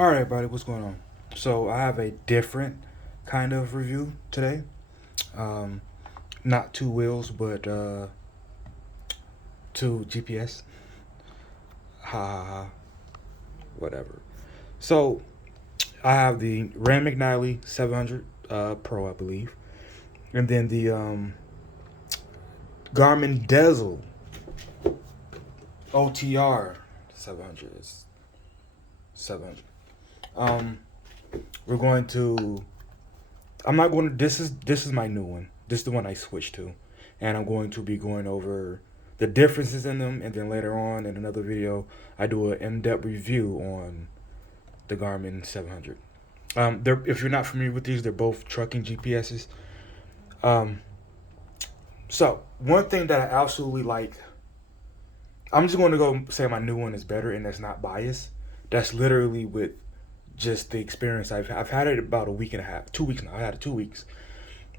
All right, everybody, what's going on? So I have a different kind of review today. Um, Not two wheels, but two GPS. Ha ha ha. Whatever. So I have the Mcnally 700 Pro, I believe, and then the Garmin Dezl OTR 700. It's 700. Um, we're going to. I'm not going to. This is my new one. This is the one I switched to, and I'm going to be going over the differences in them, and then later on in another video, I do an in-depth review on the Garmin 700. If you're not familiar with these, they're both trucking GPSs. Um, so one thing that I absolutely like, I'm just going to go say my new one is better, and that's not biased. That's literally with just the experience I've had it about a week and a half, 2 weeks now. I had it 2 weeks.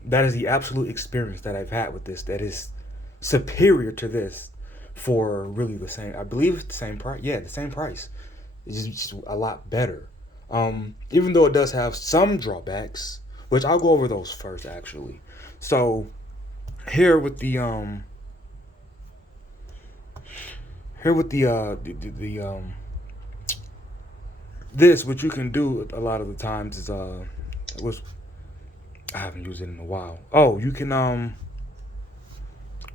That is the absolute experience that I've had with this. That is superior to this for really the same. I believe it's the same price. Yeah, the same price. It's just a lot better. Even though it does have some drawbacks, which I'll go over those first actually. So here with the here with the this what you can do a lot of the times is was I haven't used it in a while. Oh, you can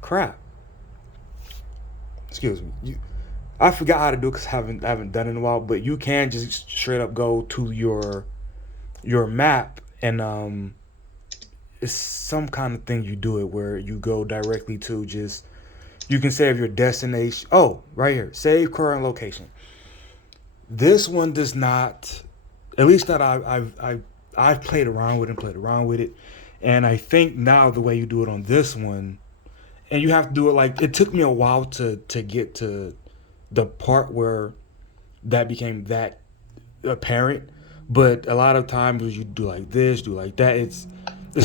crap. Excuse me. I forgot how to do it because I haven't done it in a while. But you can just straight up go to your map and it's some kind of thing you do it where you go directly to just you can save your destination. Oh, right here, save current location. This one does not. At least that I've played around with it and played around with it, and I think now the way you do it on this one, and you have to do it like it took me a while to get to the part where that became that apparent. But a lot of times you do like this, do like that. It's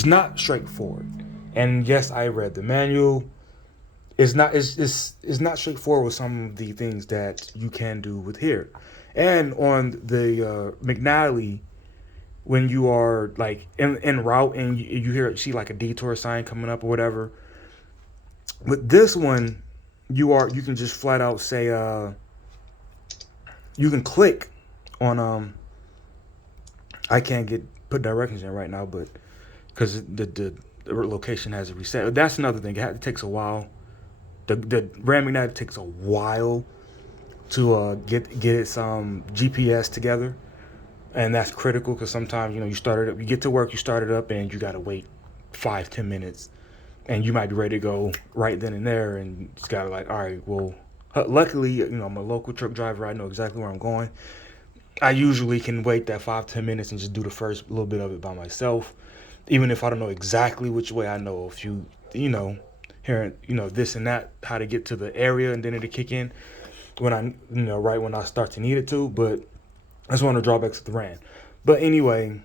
not straightforward. And yes, I read the manual. It's not straightforward with some of the things that you can do with here. And on the Mcnally, when you are like in route and you see like a detour sign coming up or whatever. With this one, you can just flat out say you can click on I can't get put directions in right now, but because the location has a reset. That's another thing. It takes a while. The ramming that takes a while to get its GPS together, and that's critical because sometimes you start it up, you get to work, you start it up, and you gotta wait 5-10 minutes, and you might be ready to go right then and there, and it's gotta like, all right, well, luckily I'm a local truck driver, I know exactly where I'm going. I usually can wait that 5-10 minutes and just do the first little bit of it by myself, even if I don't know exactly which way. I know a few, hearing this and that, how to get to the area, and then it'll kick in when I right when I start to need it to. But that's one of the drawbacks of the RAM. But anyway,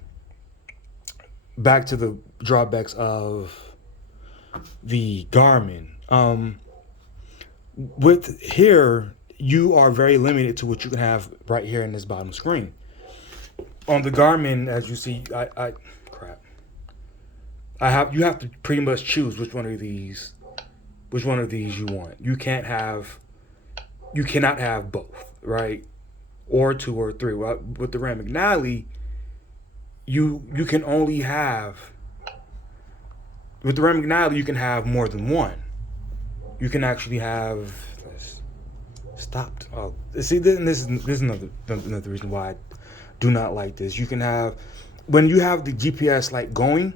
back to the drawbacks of the Garmin. With here, you are very limited to what you can have right here in this bottom screen. On the Garmin, as you see, crap. You have to pretty much choose which one of these you want. You cannot have both, right? Or two or three. Well, with the Ram McNally, you can only have with the Ram McNally you can have more than one. You can actually have stopped. Oh, see, this is another reason why I do not like this. You can have when you have the GPS like going,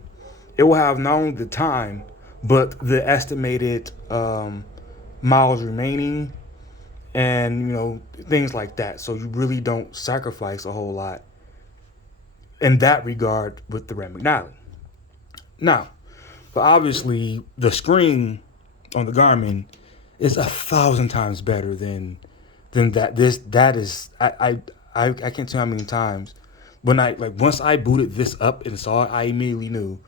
it will have not only the time but the estimated miles remaining and things like that. So you really don't sacrifice a whole lot in that regard with the Ram McNally. Now, but obviously the screen on the Garmin is 1,000 times better than that. That is I can't tell how many times when I once I booted this up and saw it, I immediately knew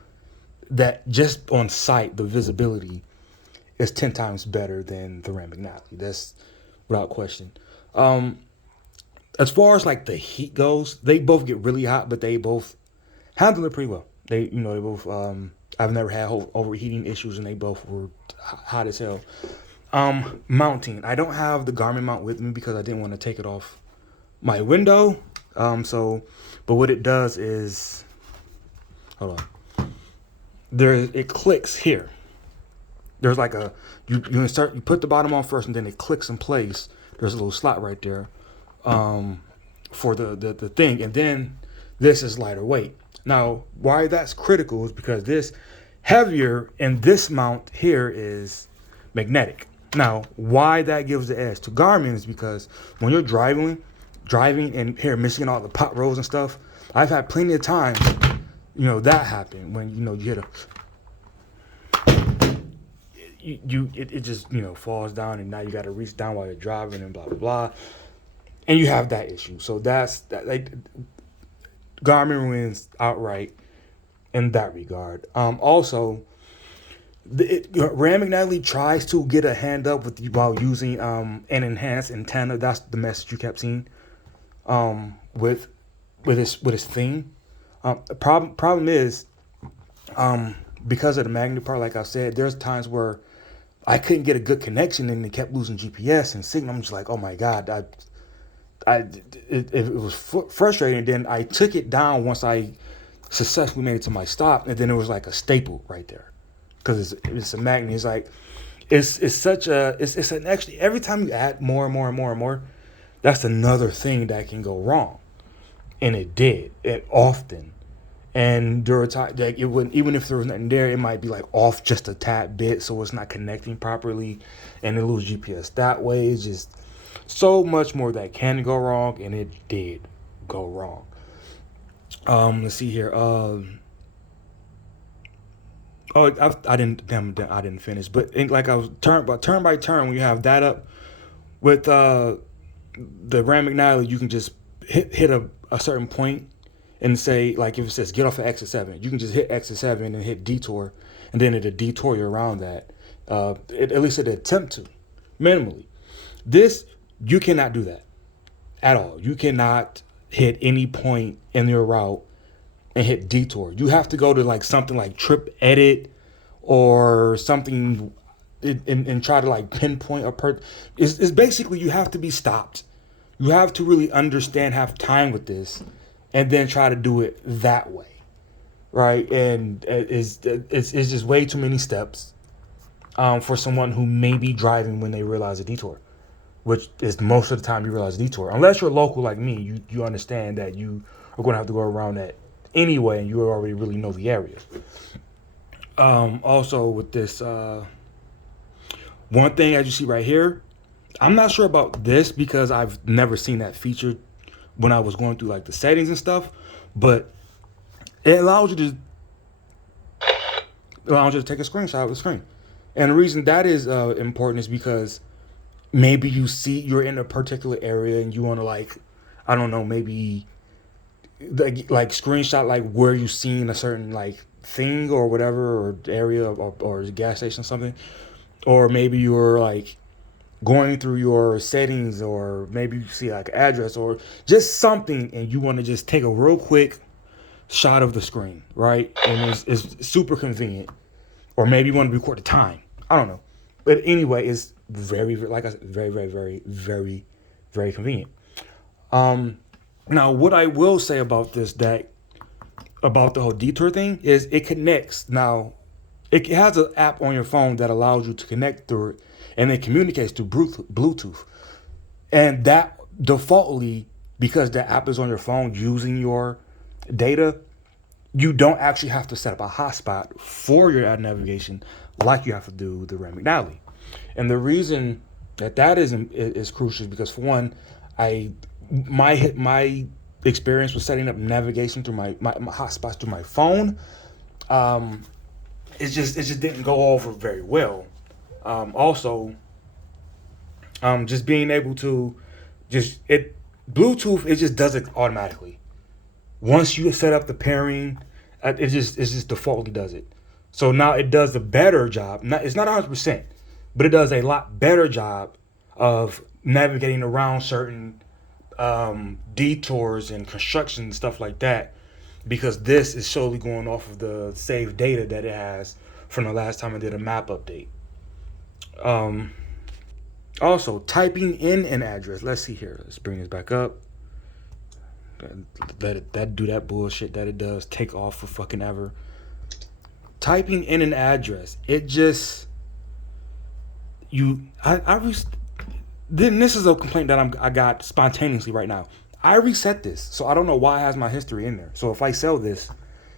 that just on sight the visibility is 10 times better than the Ram McNally. That's without question. Um, as far as like the heat goes, they both get really hot, but they both handle it pretty well. They both. I've never had overheating issues, and they both were hot as hell. Mounting. I don't have the Garmin mount with me because I didn't want to take it off my window. But what it does is, hold on. It clicks here. There's like you put the bottom on first, and then it clicks in place. There's a little slot right there, for the thing, and then this is lighter weight. Now, why that's critical is because this heavier, and this mount here is magnetic. Now, why that gives the edge to Garmin is because when you're driving, and here missing all the potholes and stuff, I've had plenty of times, that happen when you hit it just falls down, and now you got to reach down while you're driving and blah blah blah, and you have that issue. So that's that. Like, Garmin wins outright in that regard. Also, Rand McNally tries to get a hand up with you while using an enhanced antenna. That's the message you kept seeing with his thing. The problem is, because of the magnet part, like I said, there's times where I couldn't get a good connection, and it kept losing GPS and signal. I'm just like, oh my god, it was frustrating. Then I took it down once I successfully made it to my stop, and then it was like a staple right there, because it's a magnet. It's like it's an extra. Every time you add more and more and more and more, that's another thing that can go wrong, and it often. And there were times like it wouldn't, even if there was nothing there, it might be like off just a tad bit, so it's not connecting properly, and it lose GPS that way. It's just so much more that can go wrong, and it did go wrong. Let's see here. I didn't finish, but like I was turn by turn, when you have that up with the Rand McNally, you can just hit a certain point and say, like, if it says get off of exit 7, you can just hit exit 7 and hit detour, and then it'll detour you around that. At least it'll attempt to, minimally. This, you cannot do that at all. You cannot hit any point in your route and hit detour. You have to go to like something like trip edit or something and try to like pinpoint it's basically, you have to be stopped. You have to really understand, have time with this, and then try to do it that way, right? And it's just way too many steps for someone who may be driving when they realize a detour, which is most of the time you realize a detour. Unless you're local like me, you understand that you are going to have to go around that anyway, and you already really know the area. Also with this, one thing as you see right here, I'm not sure about this because I've never seen that feature when I was going through like the settings and stuff, but it allows you to take a screenshot of the screen. And the reason that is important is because maybe you're in a particular area and you want to, like, I don't know, maybe like screenshot like where you seen a certain like thing or whatever, or area or gas station or something, or maybe you're like going through your settings, or maybe you see like an address or just something, and you want to just take a real quick shot of the screen, right? And it's super convenient. Or maybe you want to record the time. I don't know. But anyway, it's very, like I said, very, very, very, very, very convenient. Now, what I will say about this, about the whole detour thing, is it connects. Now, it has an app on your phone that allows you to connect through it, and it communicates through Bluetooth. And that defaultly, because the app is on your phone using your data, you don't actually have to set up a hotspot for your ad navigation like you have to do the Rand McNally. And the reason that is crucial is because, for one, my experience with setting up navigation through my hotspots through my phone, it just didn't go over very well. Also, just being able to Bluetooth, it just does it automatically. Once you set up the pairing, it just defaultly does it. So now it does a better job. It's not 100%, but it does a lot better job of navigating around certain detours and construction and stuff like that, because this is solely going off of the saved data that it has from the last time I did a map update. Um, Also, typing in an address. Let's see here. Let's bring this back up. Let it that do that bullshit that it does. Take off for fucking ever. Typing in an address. It just then this is a complaint that I got spontaneously right now. I reset this, so I don't know why it has my history in there. So if I sell this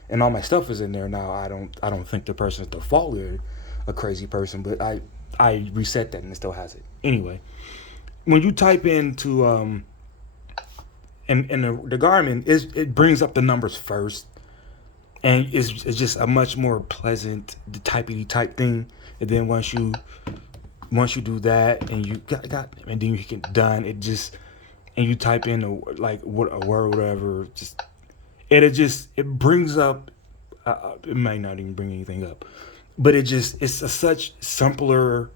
and all my stuff is in there now, I don't think the person's defaultly a crazy person, but I reset that and it still has it. Anyway, when you type into in the Garmin, it brings up the numbers first, and it's just a much more pleasant typey type thing. And then once you do that and you got and then you get done, and you type in a word or whatever, it brings up. It might not even bring anything up, but it's a such simpler,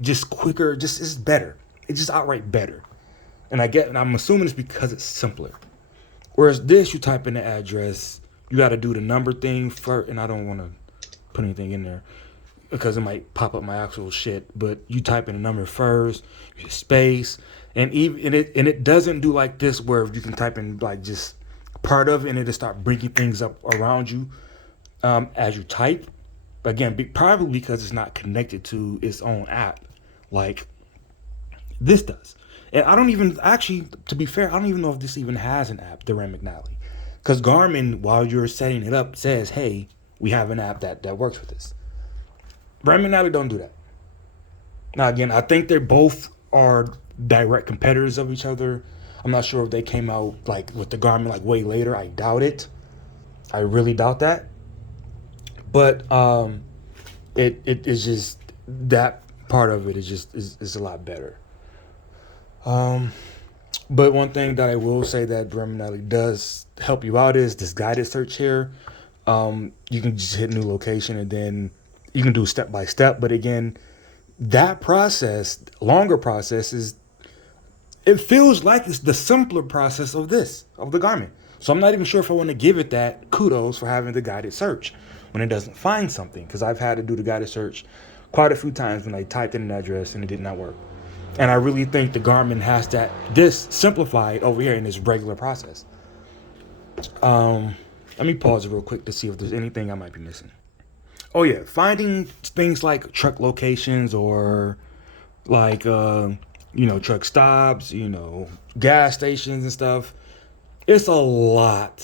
just quicker, it's better. It's just outright better. And I'm assuming it's because it's simpler. Whereas this, you type in the address, you got to do the number thing first, and I don't want to put anything in there because it might pop up my actual shit. But you type in the number first, you space, and it doesn't do like this where you can type in like just part of it and it'll start bringing things up around you as you type. Again, probably because it's not connected to its own app like this does. And I don't even, actually, to be fair, I don't even know if this even has an app, the Mcnally. Because Garmin, while you're setting it up, says, hey, we have an app that works with this. Mcnally don't do that. Now, again, I think they both are direct competitors of each other. I'm not sure if they came out like with the Garmin like way later. I doubt it. I really doubt that. But it is just, that part of it is a lot better. But one thing that I will say that Mcnally does help you out is this guided search here. You can just hit new location and then you can do step by step. But again, that longer process it feels like it's the simpler process of the Garmin. So I'm not even sure if I want to give it that kudos for having the guided search when it doesn't find something, because I've had to do the guided search quite a few times when I typed in an address and it did not work. And I really think the Garmin has this simplified over here in this regular process. Let me pause it real quick to see if there's anything I might be missing. Oh yeah, finding things like truck locations or like truck stops, gas stations and stuff. It's a lot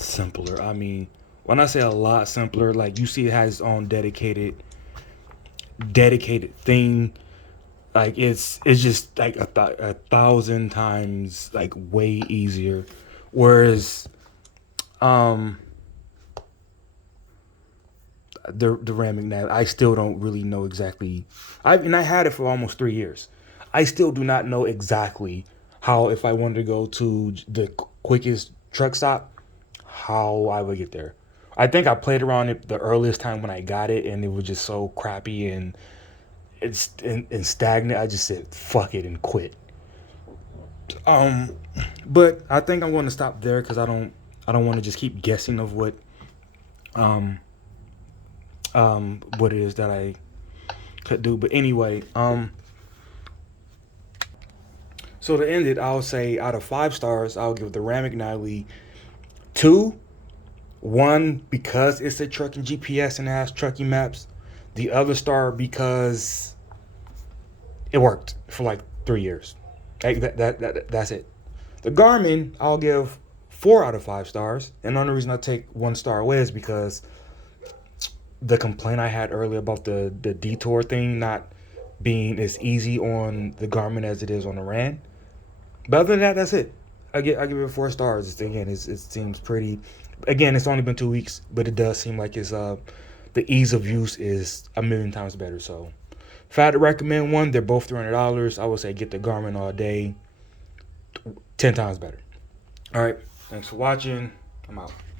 simpler. I mean, when I say a lot simpler, like you see it has its own dedicated thing. Like it's just like a 1,000 times like way easier. Whereas the Mcnally, I still don't really know exactly. I had it for almost 3 years. I still do not know exactly how, if I wanted to go to the quickest truck stop, how I would get there. I think I played around it the earliest time when I got it, and it was just so crappy and it's and stagnant. I just said fuck it and quit. But I think I'm going to stop there because I don't want to just keep guessing of what it is that I could do. But anyway, so to end it, I'll say out of 5 stars, I'll give the Mcnally 2. 1 because it's a trucking GPS and it has trucking maps. The other star because it worked for like 3 years. That's it. The Garmin, I'll give 4 out of 5 stars. And the only reason I take 1 star away is because the complaint I had earlier about the detour thing not being as easy on the Garmin as it is on the RAN. But other than that, that's it. I give it 4 stars. Again, it seems pretty. Again, it's only been 2 weeks, but it does seem like it's the ease of use is a million times better. So if I had to recommend one, they're both $300. I would say get the Garmin all day. 10 times better. All right. Thanks for watching. I'm out.